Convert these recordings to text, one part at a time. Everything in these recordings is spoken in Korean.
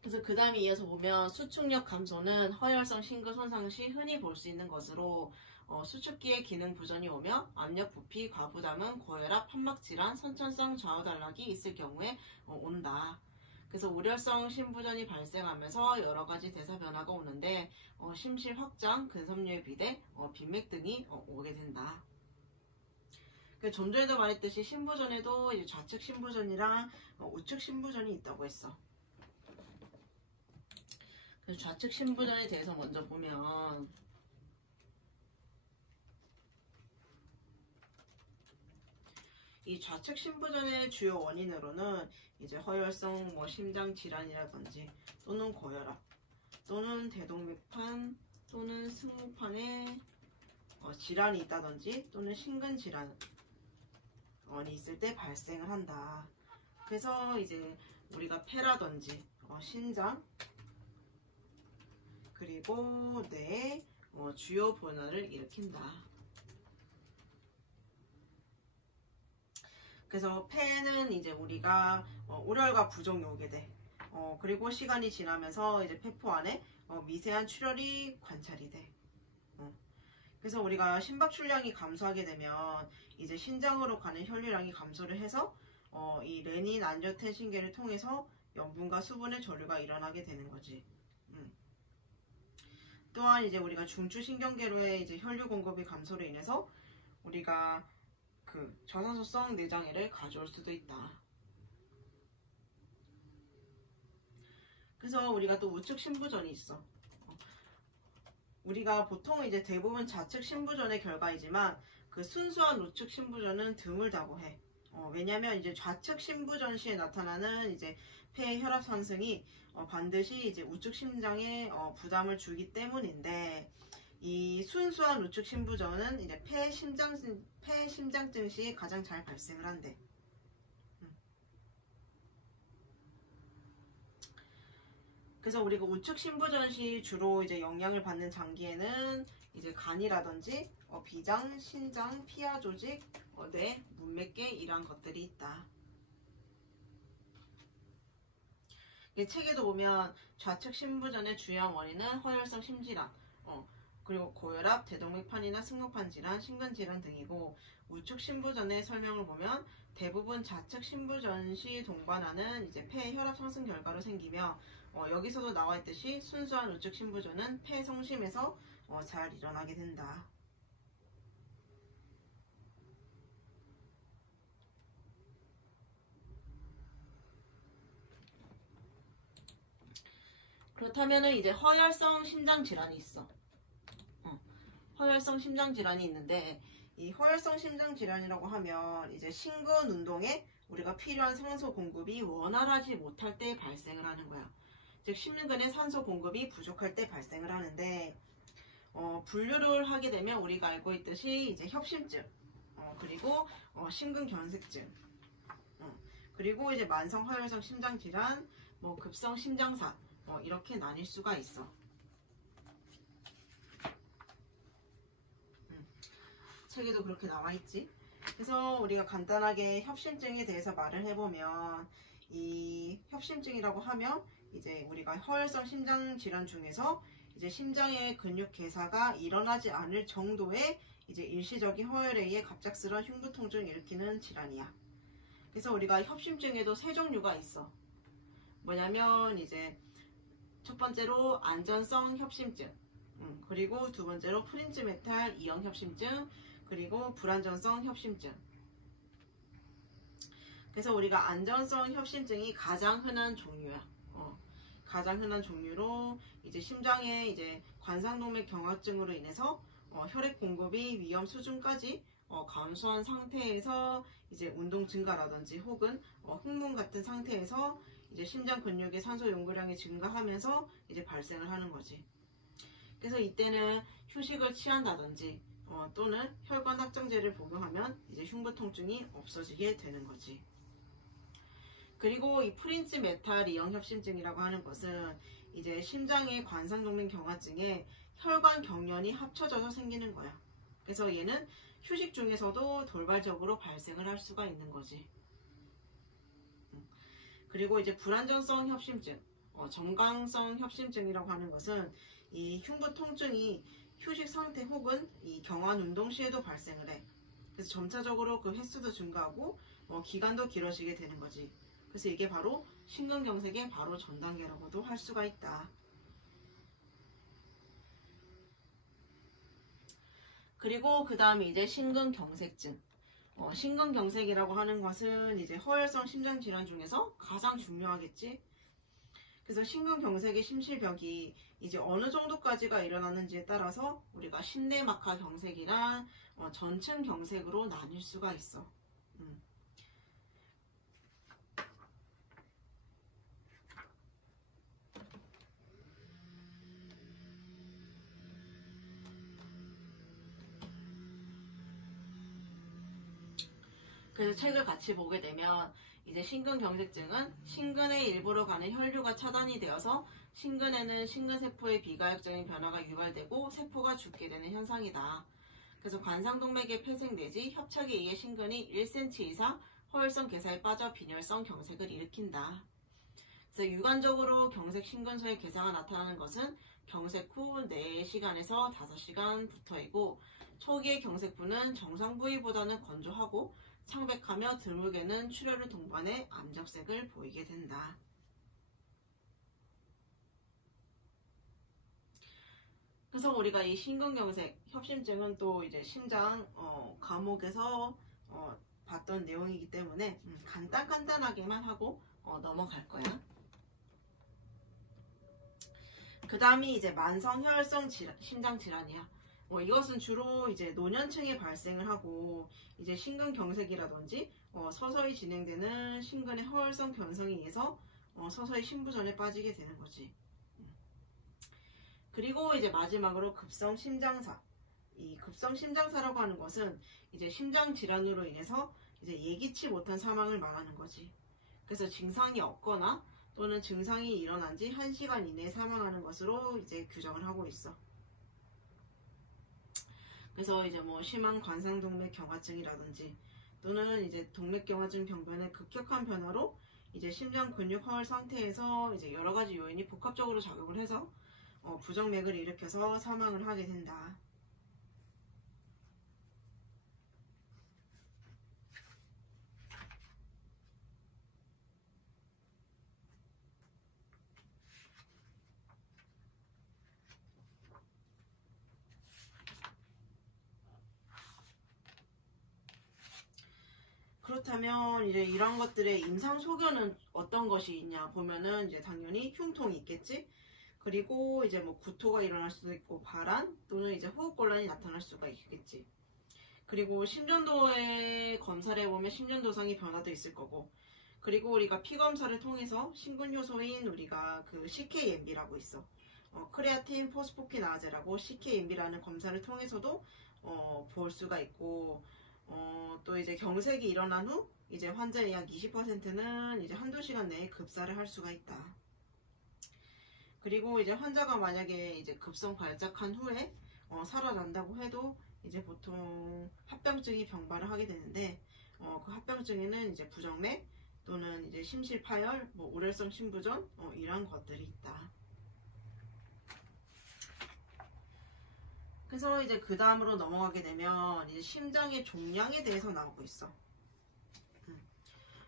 그래서 그 다음에 이어서 보면 수축력 감소는 허혈성 심근 손상 시 흔히 볼 수 있는 것으로 수축기의 기능 부전이 오며 압력 부피, 과부담은 고혈압, 판막 질환, 선천성 좌우 단락이 있을 경우에 온다. 그래서 우려성 심부전이 발생하면서 여러 가지 대사 변화가 오는데 심실 확장, 근섬유에 비대, 빈맥 등이 오게 된다. 좀 전에도 말했듯이 심부전에도 이제 좌측 심부전이랑 우측 심부전이 있다고 했어. 그래서 좌측 심부전에 대해서 먼저 보면 이 좌측 심부전의 주요 원인으로는 이제 허혈성 심장 질환이라든지 또는 고혈압 또는 대동맥판 또는 승모판에 질환이 있다든지 또는 심근 질환이 있을 때 발생을 한다. 그래서 이제 우리가 폐라든지 신장 그리고 뇌의 주요 변화를 일으킨다. 그래서 폐는 이제 우리가 우렬과 부종이 오게 돼. 그리고 시간이 지나면서 이제 폐포 안에 미세한 출혈이 관찰이 돼. 그래서 우리가 심박 출량이 감소하게 되면 이제 신장으로 가는 혈류량이 감소를 해서 이 레닌 안지오텐신계를 통해서 염분과 수분의 저류가 일어나게 되는 거지. 또한 이제 우리가 중추신경계로의 이제 혈류 공급이 감소로 인해서 우리가 그 저산소성 뇌장애를 가져올 수도 있다. 그래서 우리가 또 우측 심부전이 있어. 우리가 보통 이제 대부분 좌측 심부전의 결과이지만 그 순수한 우측 심부전은 드물다고 해. 왜냐면 이제 좌측 심부전 시에 나타나는 이제 폐 혈압 상승이 반드시 이제 우측 심장에 부담을 주기 때문인데 이 순수한 우측 심부전은 이제 폐 심장증 시 가장 잘 발생을 한대. 그래서 우리가 우측 심부전 시 주로 이제 영향을 받는 장기에는 이제 간이라든지 비장, 신장, 피하 조직, 뇌, 문맥계 이러한 것들이 있다. 이 책에도 보면 좌측 심부전의 주요한 원인은 허혈성 심질환, 그리고 고혈압, 대동맥판이나 승모판 질환, 심근 질환 등이고 우측 심부전의 설명을 보면 대부분 좌측 심부전 시 동반하는 이제 폐 혈압 상승 결과로 생기며 여기서도 나와 있듯이 순수한 우측 심부전은 폐 성심에서 잘 일어나게 된다. 그렇다면은 이제 허혈성 심장 질환이 있어. 허혈성 심장 질환이 있는데 이 허혈성 심장 질환이라고 하면 이제 심근 운동에 우리가 필요한 산소 공급이 원활하지 못할 때 발생을 하는 거야. 즉 심근의 산소 공급이 부족할 때 발생을 하는데 분류를 하게 되면 우리가 알고 있듯이 이제 협심증, 그리고 심근경색증, 그리고 이제 만성 허혈성 심장 질환, 급성 심장사 이렇게 나뉠 수가 있어. 책에도 그렇게 나와 있지. 그래서 우리가 간단하게 협심증에 대해서 말을 해보면 이 협심증이라고 하면 이제 우리가 허혈성 심장 질환 중에서 이제 심장의 근육 괴사가 일어나지 않을 정도의 이제 일시적인 허혈에 의해 갑작스러운 흉부 통증을 일으키는 질환이야. 그래서 우리가 협심증에도 세 종류가 있어. 뭐냐면 이제 첫 번째로 안전성 협심증, 그리고 두 번째로 프린츠 메탈 이형 협심증, 그리고 불안전성 협심증. 그래서 우리가 안전성 협심증이 가장 흔한 종류야. 가장 흔한 종류로 이제 심장의 이제 관상동맥 경화증으로 인해서 혈액 공급이 위험 수준까지 감소한 상태에서 이제 운동 증가라든지 혹은 흥분 같은 상태에서 이제 심장 근육의 산소 용구량이 증가하면서 이제 발생을 하는 거지. 그래서 이때는 휴식을 취한다든지 또는 혈관 확장제를 복용하면 이제 흉부 통증이 없어지게 되는 거지. 그리고 이 프린츠 메탈 이형 협심증이라고 하는 것은 이제 심장의 관상동맥 경화증에 혈관 경련이 합쳐져서 생기는 거야. 그래서 얘는 휴식 중에서도 돌발적으로 발생을 할 수가 있는 거지. 그리고 이제 불안정성 협심증, 정강성 협심증이라고 하는 것은 이 흉부 통증이 휴식 상태 혹은 이 경환 운동 시에도 발생을 해. 그래서 점차적으로 그 횟수도 증가하고 기간도 길어지게 되는 거지. 그래서 이게 바로 심근경색의 바로 전 단계라고도 할 수가 있다. 그리고 그 다음에 이제 심근경색증. 심근경색이라고 하는 것은 이제 허혈성 심장질환 중에서 가장 중요하겠지. 그래서 심근경색의 심실벽이 이제 어느 정도까지가 일어나는지에 따라서 우리가 심내막하 경색이나 전층 경색으로 나뉠 수가 있어. 그래서 책을 같이 보게 되면 이제 심근경색증은 심근의 일부로 가는 혈류가 차단이 되어서 심근에는 심근세포의 비가역적인 변화가 유발되고 세포가 죽게 되는 현상이다. 그래서 관상동맥의 폐색 내지 협착에 의해 심근이 1cm 이상 허혈성 괴사에 빠져 빈혈성 경색을 일으킨다. 그래서 유관적으로 경색 심근소의 괴사가 나타나는 것은 경색 후 4시간에서 5시간부터이고 초기의 경색부는 정상 부위보다는 건조하고 창백하며 드물게는 출혈을 동반해 암적색을 보이게 된다. 그래서 우리가 이 심근경색 협심증은 또 이제 심장 과목에서 봤던 내용이기 때문에 간단하게만 하고 넘어갈 거야. 그 다음이 이제 만성혈성 심장 질환이야. 이것은 주로 이제 노년층에 발생을 하고 이제 심근경색이라든지 서서히 진행되는 심근의 허혈성 변성에 의해서 서서히 심부전에 빠지게 되는 거지. 그리고 이제 마지막으로 급성심장사. 이 급성심장사라고 하는 것은 이제 심장 질환으로 인해서 이제 예기치 못한 사망을 말하는 거지. 그래서 증상이 없거나 또는 증상이 일어난 지 1시간 이내에 사망하는 것으로 이제 규정을 하고 있어. 그래서 이제 뭐 심한 관상동맥 경화증이라든지 또는 이제 동맥경화증 병변의 급격한 변화로 이제 심장 근육 허혈 상태에서 이제 여러 가지 요인이 복합적으로 작용을 해서 부정맥을 일으켜서 사망을 하게 된다. 그렇다면 이제 이런 것들의 임상 소견은 어떤 것이 있냐 보면은 이제 당연히 흉통이 있겠지. 그리고 이제 뭐 구토가 일어날 수도 있고 발한 또는 이제 호흡곤란이 나타날 수가 있겠지. 그리고 심전도의 검사를 해보면 심전도상의 변화도 있을 거고, 그리고 우리가 피검사를 통해서 심근효소인 우리가 그 CKMB라고 있어. 크레아틴 포스포키나아제라고 CKMB라는 검사를 통해서도 볼 수가 있고, 또 이제 경색이 일어난 후 이제 환자의 약 20%는 이제 한두 시간 내에 급사를 할 수가 있다. 그리고 이제 환자가 만약에 이제 급성 발작한 후에 살아난다고 해도 이제 보통 합병증이 병발을 하게 되는데 그 합병증에는 이제 부정맥 또는 이제 심실파열, 뭐 우렬성 심부전 이런 것들이 있다. 그래서 이제 그 다음으로 넘어가게 되면 이제 심장의 종양에 대해서 나오고 있어.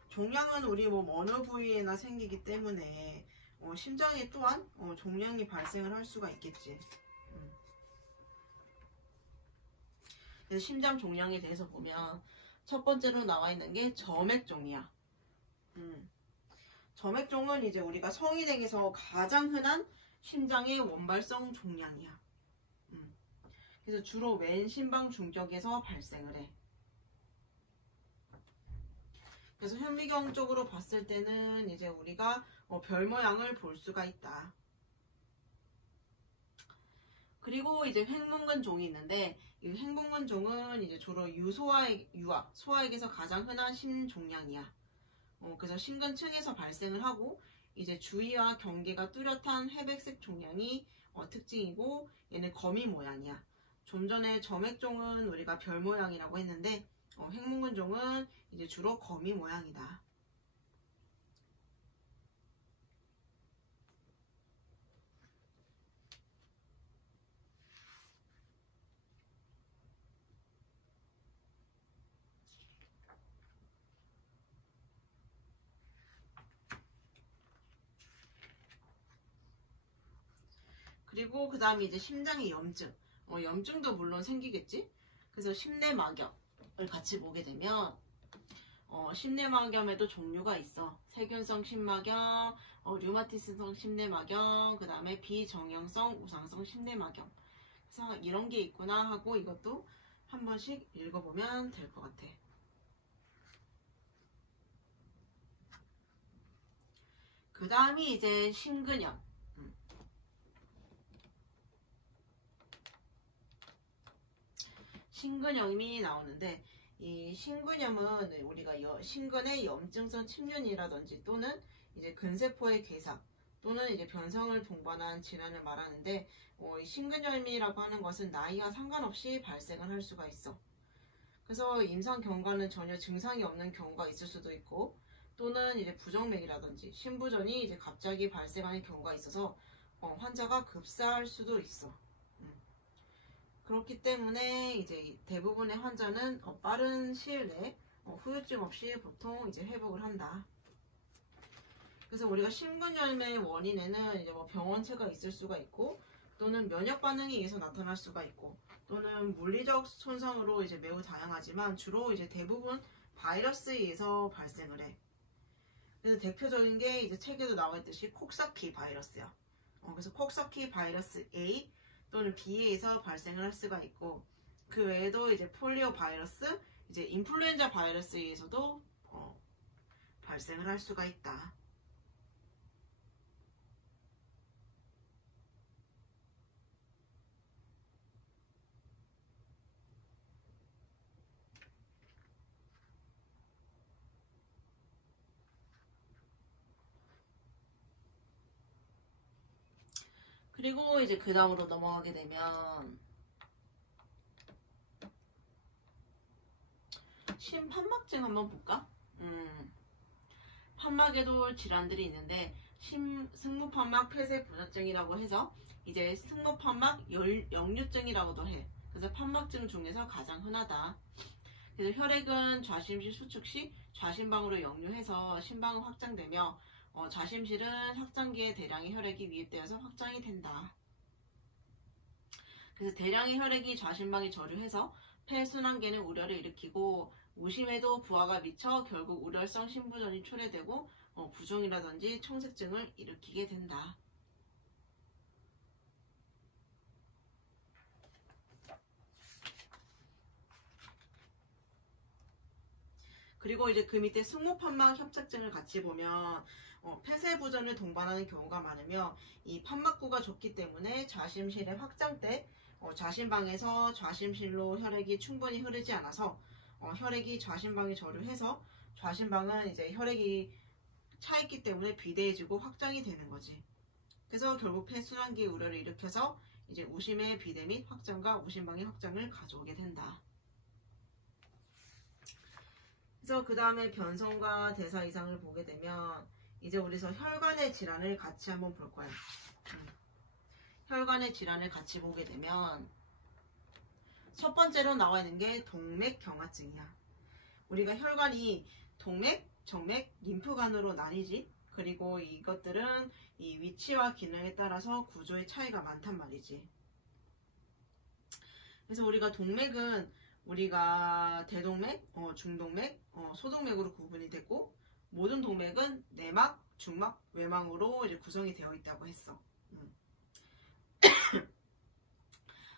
종양은 우리 몸 어느 부위에나 생기기 때문에 심장에 또한 종양이 발생을 할 수가 있겠지. 그래서 심장 종양에 대해서 보면 첫 번째로 나와 있는 게 점액종이야. 점액종은 이제 우리가 성인에게서 가장 흔한 심장의 원발성 종양이야. 그래서 주로 왼심방 중격에서 발생을 해. 그래서 현미경적으로 봤을 때는 이제 우리가 별 모양을 볼 수가 있다. 그리고 이제 횡문근종이 있는데 이 횡문근종은 이제 주로 소아에게서 가장 흔한 심종양이야. 그래서 심근층에서 발생을 하고 이제 주위와 경계가 뚜렷한 회백색 종양이 특징이고 얘는 거미 모양이야. 좀 전에 점액종은 우리가 별 모양이라고 했는데 횡문근종은 이제 주로 거미 모양이다. 그리고 그 다음에 이제 심장의 염증. 염증도 물론 생기겠지? 그래서 심내막염을 같이 보게 되면, 심내막염에도 종류가 있어. 세균성 심막염, 류마티스성 심내막염, 그 다음에 비정형성 우상성 심내막염. 그래서 이런 게 있구나 하고 이것도 한 번씩 읽어보면 될 것 같아. 그 다음이 이제 심근염. 심근염이 나오는데, 이 심근염은 우리가 심근의 염증성 침륜이라든지 또는 이제 근세포의 괴사 또는 이제 변성을 동반한 질환을 말하는데, 이 심근염이라고 하는 것은 나이와 상관없이 발생을 할 수가 있어. 그래서 임상 경과는 전혀 증상이 없는 경우가 있을 수도 있고, 또는 이제 부정맥이라든지 심부전이 이제 갑자기 발생하는 경우가 있어서 환자가 급사할 수도 있어. 그렇기 때문에 이제 대부분의 환자는 빠른 시일 내에 후유증 없이 보통 이제 회복을 한다. 그래서 우리가 심근염의 원인에는 이제 뭐 병원체가 있을 수가 있고, 또는 면역 반응에 의해서 나타날 수가 있고, 또는 물리적 손상으로 이제 매우 다양하지만 주로 이제 대부분 바이러스에 의해서 발생을 해. 그래서 대표적인 게 이제 책에도 나와 있듯이 콕사키 바이러스야. 그래서 콕사키 바이러스 A 또는 B에서 발생을 할 수가 있고, 그 외에도 이제 폴리오 바이러스, 이제 인플루엔자 바이러스에 의해서도 발생을 할 수가 있다. 그리고 이제 그 다음으로 넘어가게 되면 심판막증 한번 볼까? 판막에도 질환들이 있는데 승무판막 폐쇄 분화증이라고 해서 이제 승무판막 역류증이라고도 해. 그래서 판막증 중에서 가장 흔하다. 그래서 혈액은 좌심실 수축 시 좌심방으로 역류해서 심방은 확장되며 좌심실은 확장기에 대량의 혈액이 유입되어서 확장이 된다. 그래서 대량의 혈액이 좌심방에 저류해서 폐순환계는 우려를 일으키고, 우심에도 부하가 미쳐 결국 우려성 심부전이 초래되고 부종이라든지 청색증을 일으키게 된다. 그리고 이제 그 밑에 승모판막 협착증을 같이 보면 폐쇄부전을 동반하는 경우가 많으며, 이 판막구가 좁기 때문에 좌심실의 확장 때 좌심방에서 좌심실로 혈액이 충분히 흐르지 않아서 혈액이 좌심방에 저류해서 좌심방은 이제 혈액이 차 있기 때문에 비대해지고 확장이 되는 거지. 그래서 결국 폐순환기 우려를 일으켜서 이제 우심의 비대 및 확장과 우심방의 확장을 가져오게 된다. 그래서 그 다음에 변성과 대사 이상을 보게 되면 이제 우리서 혈관의 질환을 같이 한번 볼 거야. 혈관의 질환을 같이 보게 되면 첫 번째로 나와 있는 게 동맥경화증이야. 우리가 혈관이 동맥, 정맥, 림프관으로 나뉘지. 그리고 이것들은 이 위치와 기능에 따라서 구조의 차이가 많단 말이지. 그래서 우리가 동맥은 우리가 대동맥, 중동맥, 소동맥으로 구분이 되고, 모든 동맥은 내막, 중막, 외막으로 이제 구성이 되어 있다고 했어.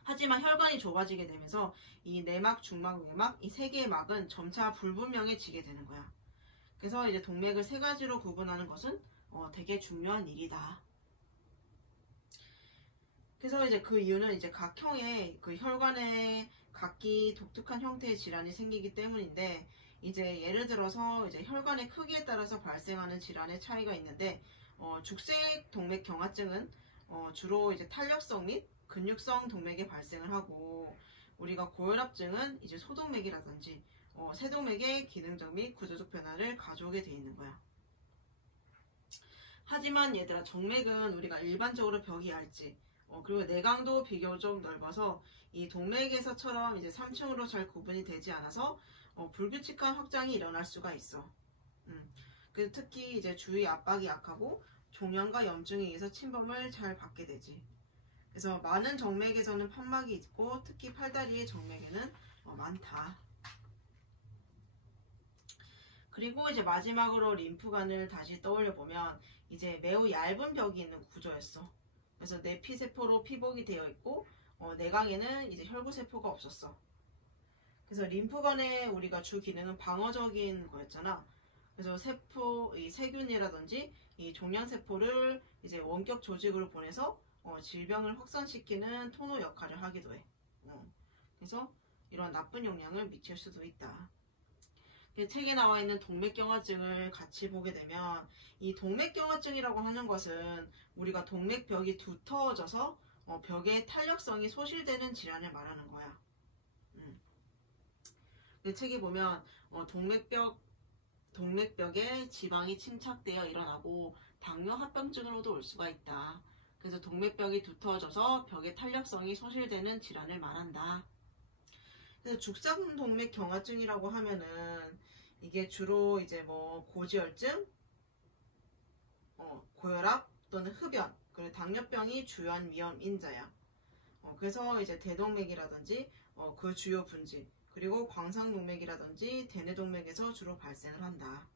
하지만 혈관이 좁아지게 되면서 이 내막, 중막, 외막 이 세 개의 막은 점차 불분명해지게 되는 거야. 그래서 이제 동맥을 세 가지로 구분하는 것은 되게 중요한 일이다. 그래서 이제 그 이유는 이제 각 형의 그 혈관에 각기 독특한 형태의 질환이 생기기 때문인데, 이제 예를 들어서 이제 혈관의 크기에 따라서 발생하는 질환의 차이가 있는데, 죽색 동맥 경화증은 주로 이제 탄력성 및 근육성 동맥에 발생을 하고, 우리가 고혈압증은 이제 소동맥이라든지 세동맥의 기능적 및 구조적 변화를 가져오게 돼 있는 거야. 하지만 얘들아, 정맥은 우리가 일반적으로 벽이 얇지, 그리고 내강도 비교적 넓어서 이 동맥에서처럼 이제 3층으로 잘 구분이 되지 않아서 불규칙한 확장이 일어날 수가 있어. 그래서 특히 이제 주위 압박이 약하고 종양과 염증에 의해서 침범을 잘 받게 되지. 그래서 많은 정맥에서는 판막이 있고 특히 팔다리의 정맥에는 많다. 그리고 이제 마지막으로 림프관을 다시 떠올려 보면 이제 매우 얇은 벽이 있는 구조였어. 그래서 내피세포로 피복이 되어 있고 내강에는 이제 혈구세포가 없었어. 그래서 림프관의 우리가 주 기능은 방어적인 거였잖아. 그래서 세포, 이 세균이라든지 이 종양세포를 이제 원격 조직으로 보내서 질병을 확산시키는 통로 역할을 하기도 해. 그래서 이런 나쁜 영향을 미칠 수도 있다. 책에 나와 있는 동맥경화증을 같이 보게 되면 이 동맥경화증이라고 하는 것은 우리가 동맥벽이 두터워져서 벽의 탄력성이 소실되는 질환을 말하는 거야. 책에 보면 동맥벽에 지방이 침착되어 일어나고 당뇨합병증으로도 올 수가 있다. 그래서 동맥벽이 두터워져서 벽의 탄력성이 소실되는 질환을 말한다. 그래서 죽상동맥경화증이라고 하면은 이게 주로 이제 뭐 고지혈증, 고혈압 또는 흡연, 그리고 당뇨병이 주요한 위험 인자야. 그래서 이제 대동맥이라든지 그 주요 분지, 그리고 광상동맥이라든지 대뇌동맥에서 주로 발생을 한다.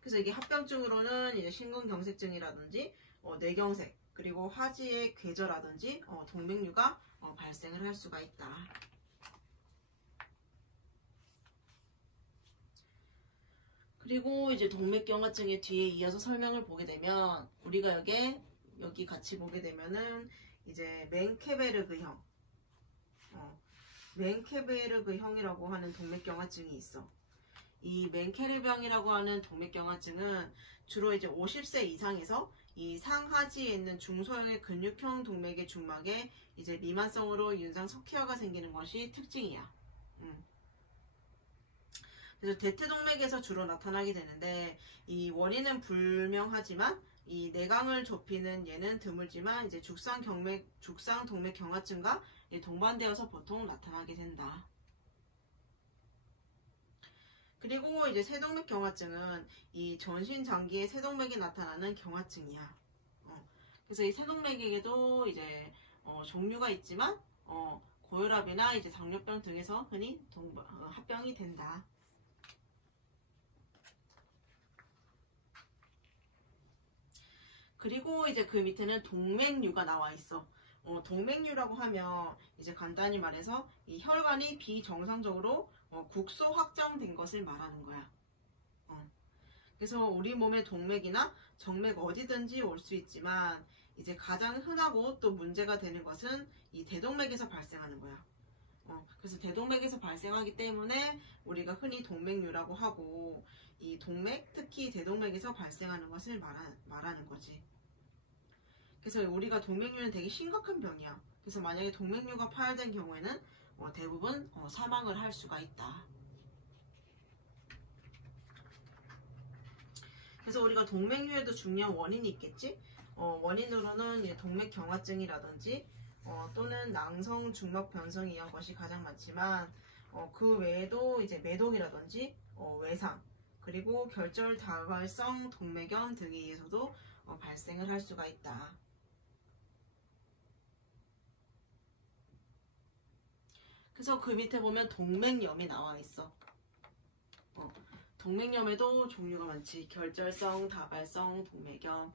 그래서 이게 합병증으로는 이제 심근경색증이라든지 뇌경색, 그리고 하지의 궤저라든지 동맥류가 발생을 할 수가 있다. 그리고 이제 동맥경화증의 뒤에 이어서 설명을 보게 되면 우리가 여기 같이 보게 되면은 이제 멘케베르그형, 멘케베르그형이라고 하는 동맥경화증이 있어. 이 멘케르병이라고 하는 동맥경화증은 주로 이제 50세 이상에서 이 상하지에 있는 중소형의 근육형 동맥의 중막에 이제 미만성으로 윤상 석회화가 생기는 것이 특징이야. 그래서 대퇴동맥에서 주로 나타나게 되는데 이 원인은 불명하지만 이 내강을 좁히는 얘는 드물지만 이제 죽상동맥경화증과 동반되어서 보통 나타나게 된다. 그리고 이제 세동맥경화증은 이 전신 장기의 세동맥이 나타나는 경화증이야. 그래서 이 세동맥에게도 이제 종류가 있지만 고혈압이나 이제 당뇨병 등에서 흔히 합병이 된다. 그리고 이제 그 밑에는 동맥류가 나와 있어. 동맥류라고 하면 이제 간단히 말해서 이 혈관이 비정상적으로 국소 확장된 것을 말하는 거야. 그래서 우리 몸의 동맥이나 정맥 어디든지 올 수 있지만 이제 가장 흔하고 또 문제가 되는 것은 이 대동맥에서 발생하는 거야. 그래서 대동맥에서 발생하기 때문에 우리가 흔히 동맥류라고 하고 이 동맥, 특히 대동맥에서 발생하는 것을 말하는 거지. 그래서 우리가 동맥류는 되게 심각한 병이야. 그래서 만약에 동맥류가 파열된 경우에는 대부분 사망을 할 수가 있다. 그래서 우리가 동맥류에도 중요한 원인이 있겠지? 원인으로는 동맥경화증이라든지 또는 낭성 중막 변성에 의한 것이 가장 많지만 그 외에도 이제 매독이라든지 외상, 그리고 결절 다발성 동맥염 등에 의해서도 발생을 할 수가 있다. 그래서 그 밑에 보면 동맥염이 나와 있어. 동맥염에도 종류가 많지. 결절성, 다발성, 동맥염,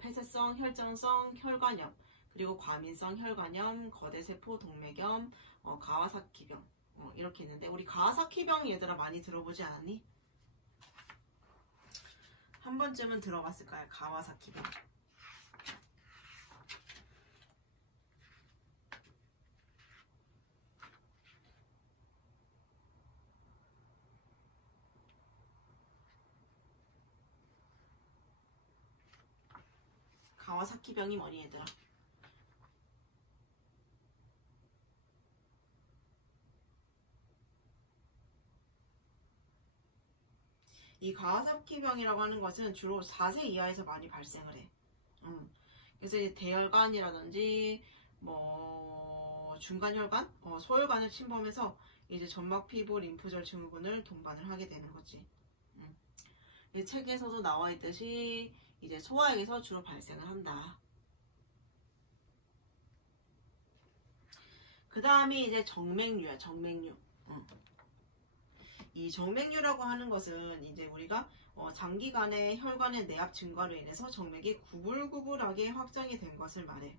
폐쇄성, 혈전성, 혈관염, 그리고 과민성 혈관염, 거대세포 동맥염, 가와사키병 이렇게 있는데 우리 가와사키병 얘들아 많이 들어보지 않았니? 한 번쯤은 들어봤을 거야. 가와사키병. 가와사키병이 뭐니 얘들아? 이 가와사키병이라고 하는 것은 주로 4세 이하에서 많이 발생을 해. 그래서 이제 대혈관이라든지 뭐 중간혈관, 소혈관을 침범해서 이제 점막 피부 림프절 증후군을 동반을 하게 되는 거지. 이 책에서도 나와 있듯이 이제 소화액에서 주로 발생을 한다. 그 다음이 이제 정맥류야, 정맥류. 이 정맥류라고 하는 것은 이제 우리가 장기간의 혈관의 내압 증가로 인해서 정맥이 구불구불하게 확장이 된 것을 말해.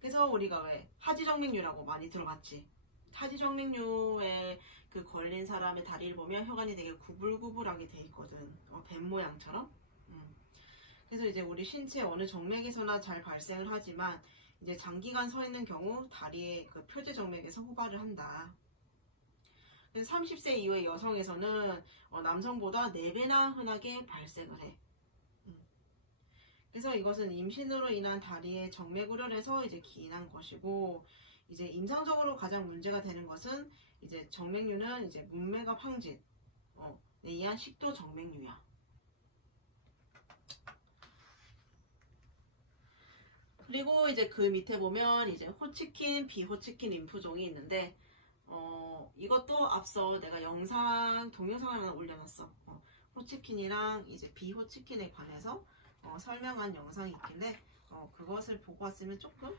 그래서 우리가 왜 하지정맥류라고 많이 들어봤지. 하지정맥류에 그 걸린 사람의 다리를 보면 혈관이 되게 구불구불하게 돼 있거든. 뱀 모양처럼. 그래서 이제 우리 신체 어느 정맥에서나 잘 발생을 하지만 이제 장기간 서 있는 경우 다리의 그 표제 정맥에서 호발을 한다. 그래서 30세 이후의 여성에서는 남성보다 4배나 흔하게 발생을 해. 그래서 이것은 임신으로 인한 다리의 정맥우려에서 이제 기인한 것이고, 이제 임상적으로 가장 문제가 되는 것은 이제 정맥류는 이제 문맥압 항진, 에 의한 식도 정맥류야. 그리고 이제 그 밑에 보면 이제 호치킨, 비호치킨 림프종이 있는데, 이것도 앞서 내가 동영상 하나 올려놨어. 호치킨이랑 이제 비호치킨에 관해서 설명한 영상이 있길래 그것을 보고 왔으면 조금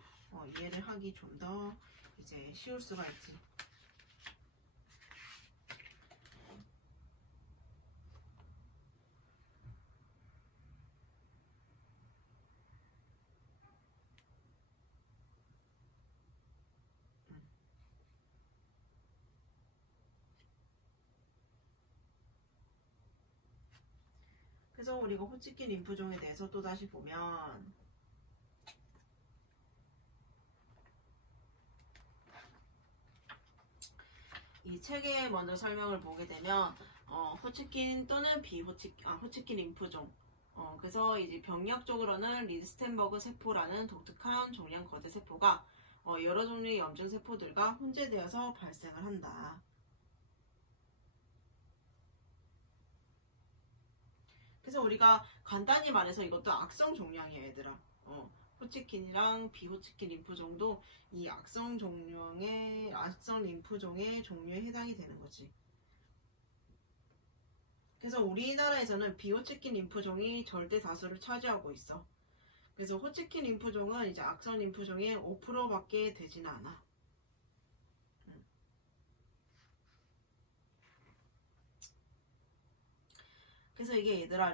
이해를 하기 좀 더 이제 쉬울 수가 있지. 그래서 우리가 호치킨 림프종에 대해서 또 다시 보면 이 책에 먼저 설명을 보게 되면 호치킨 또는 호치킨 림프종, 그래서 이제 병리학적으로는 리드스텐버그 세포라는 독특한 종양 거대 세포가 여러 종류의 염증 세포들과 혼재되어서 발생을 한다. 그래서 우리가 간단히 말해서 이것도 악성 종양이야, 얘들아. 호치킨이랑 비호치킨 림프종도 이 악성 림프종의 종류에 해당이 되는 거지. 그래서 우리나라에서는 비호치킨 림프종이 절대 다수를 차지하고 있어. 그래서 호치킨 림프종은 이제 악성 림프종의 5%밖에 되지는 않아. 그래서 이게 얘들아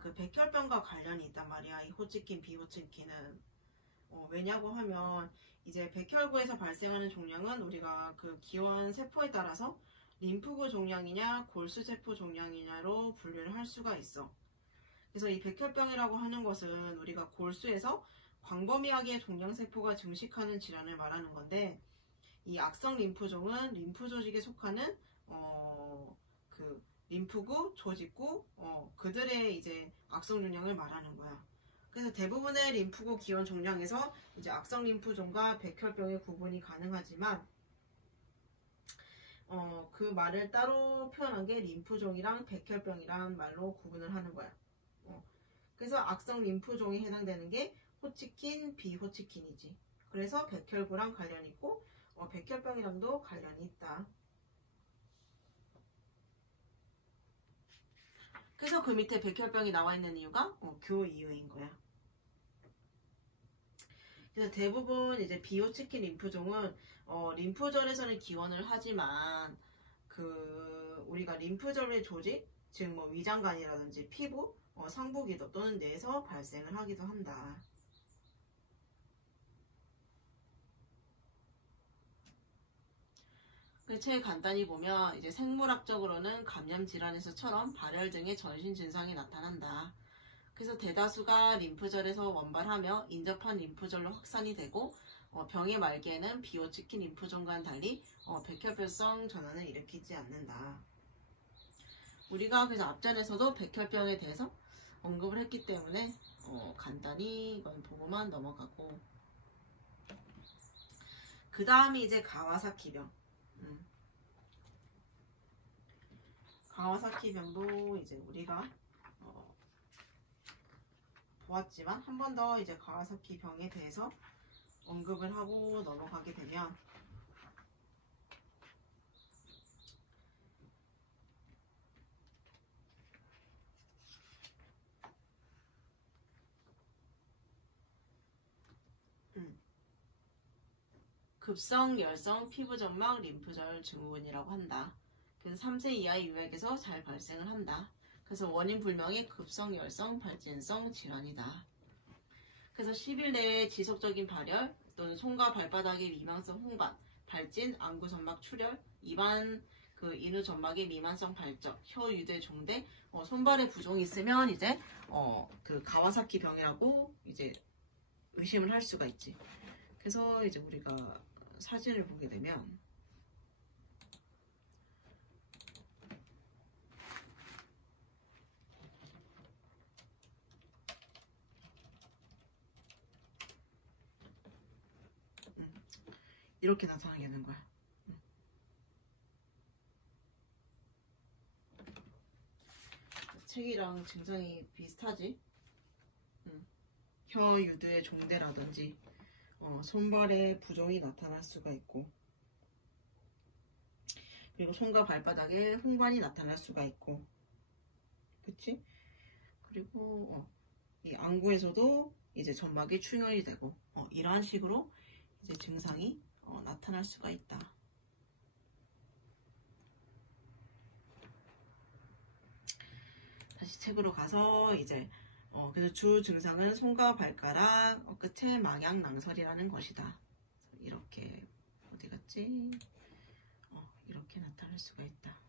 그 백혈병과 관련이 있단 말이야. 이 호치킨, 비호치킨은. 왜냐고 하면 이제 백혈구에서 발생하는 종양은 우리가 그 기원 세포에 따라서 림프구 종양이냐 골수세포 종양이냐로 분류를 할 수가 있어. 그래서 이 백혈병이라고 하는 것은 우리가 골수에서 광범위하게 종양세포가 증식하는 질환을 말하는 건데, 이 악성 림프종은 림프 조직에 속하는 그 림프구, 조직구, 그들의 이제 악성 종양을 말하는 거야. 그래서 대부분의 림프구 기원 종양에서 이제 악성 림프종과 백혈병의 구분이 가능하지만, 그 말을 따로 표현한 게 림프종이랑 백혈병이란 말로 구분을 하는 거야. 그래서 악성 림프종에 해당되는 게 호치킨, 비호치킨이지. 그래서 백혈구랑 관련이 있고, 백혈병이랑도 관련이 있다. 그래서 그 밑에 백혈병이 나와 있는 이유가 교이유인 거야. 그래서 대부분 이제 비호치킨 림프종은 림프절에서는 기원을 하지만 우리가 림프절의 조직, 즉 뭐 위장관이라든지 피부, 상부기도 또는 뇌에서 발생을 하기도 한다. 그 책 간단히 보면 이제 생물학적으로는 감염 질환에서처럼 발열 등의 전신 증상이 나타난다. 그래서 대다수가 림프절에서 원발하며 인접한 림프절로 확산이 되고, 병의 말기에는 비호치킨 림프종과는 달리 백혈병성 전환을 일으키지 않는다. 우리가 그래서 앞전에서도 백혈병에 대해서 언급을 했기 때문에 간단히 이건 보고만 넘어가고, 그 다음이 이제 가와사키병. 가와사키병도 이제 우리가 보았지만 한 번 더 이제 가와사키병에 대해서 언급을 하고 넘어가게 되면 급성, 열성, 피부점막, 림프절 증후군이라고 한다. 그래서 3세 이하의 유액에서 잘 발생을 한다. 그래서 원인 불명의 급성, 열성, 발진성 질환이다. 그래서 10일 내에 지속적인 발열 또는 손과 발바닥의 미망성 홍반, 발진, 안구 점막 출혈, 입안 인후 점막의 미만성 발적, 혀 유대 종대, 손발에 부종이 있으면 이제 가와사키 병이라고 이제 의심을 할 수가 있지. 그래서 이제 우리가 사진을 보게 되면 이렇게 나타나게 되는 거야. 책이랑 증상이 비슷하지? 혀 유두의 종대라든지 손발에 부종이 나타날 수가 있고, 그리고 손과 발바닥에 홍반이 나타날 수가 있고, 그치? 그리고 이 안구에서도 이제 점막이 충혈이 되고, 이러한 식으로 이제 증상이 나타날 수가 있다. 다시 책으로 가서 이제 그래서 주 증상은 손과 발가락 끝에 망향낭설이라는 것이다. 이렇게 어디 갔지? 이렇게 나타날 수가 있다.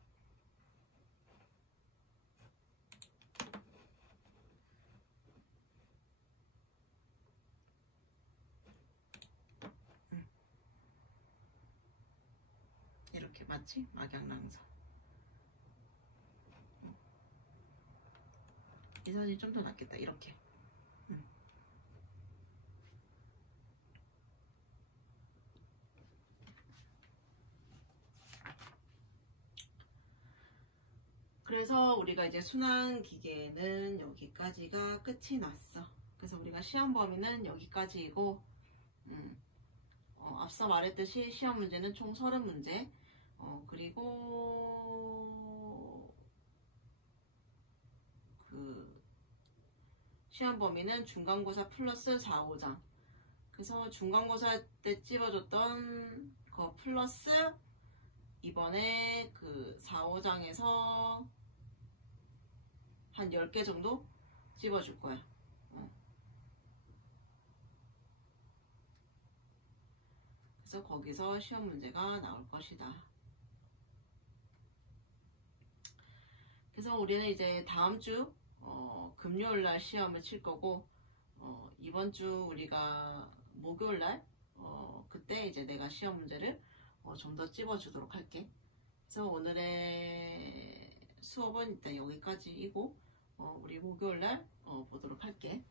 이렇게 맞지? 망향낭설. 이 사진이 좀 더 낫겠다. 이렇게. 그래서 우리가 이제 순환기계는 여기까지가 끝이 났어. 그래서 우리가 시험 범위는 여기까지이고, 앞서 말했듯이 시험 문제는 총 30문제, 그리고 시험 범위는 중간고사 플러스 4, 5장. 그래서 중간고사 때 찝어줬던 거 플러스 이번에 4, 5장에서 한 10개 정도 찝어줄 거야. 그래서 거기서 시험 문제가 나올 것이다. 그래서 우리는 이제 다음 주 금요일날 시험을 칠 거고, 이번 주 우리가 목요일날 그때 이제 내가 시험 문제를 좀 더 찝어주도록 할게. 그래서 오늘의 수업은 일단 여기까지이고, 우리 목요일날 보도록 할게.